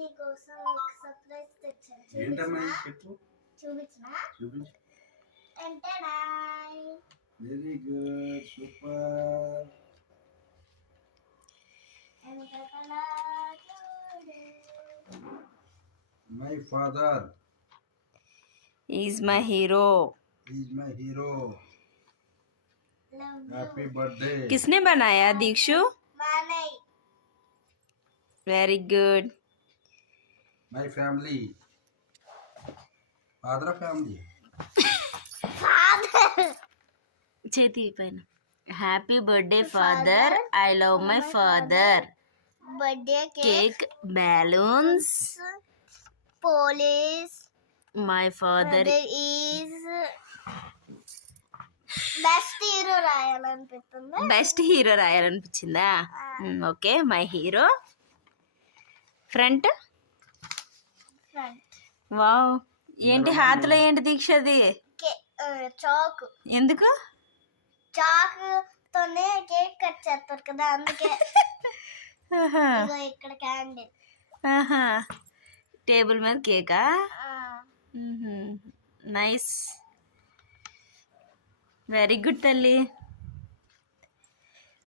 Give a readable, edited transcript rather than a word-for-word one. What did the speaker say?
నీకోసం సర్ప్రైజ్ తెచ్చాను. ఏంటమ్మా చెప్పు. చూపించనా? చూపించు. ఎంటడాయ్. Very good, super. My father is my hero. Happy birthday. किसने बनाया दीक्षु? मैंने. Very good. My family. Father family. Father. చేతి పైన happy birthday father. I love my father. Birthday cake, balloons. police. My father is best hero రాయాలనిపిస్తుంది. Best hero రాయాలనిపించిందా? Okay, my hero. Front. Wow, ఏంటి హాత్లో ఏంటి దీక్షది? చాక్. ఎందుకు? Chalk తోనే కేక్ కట్ చేస్తారు కదా, అందుకే. ఇక్కడ క్యాండిల్. టేబుల్ మీద కేకా? నైస్, వెరీ గుడ్ తల్లి.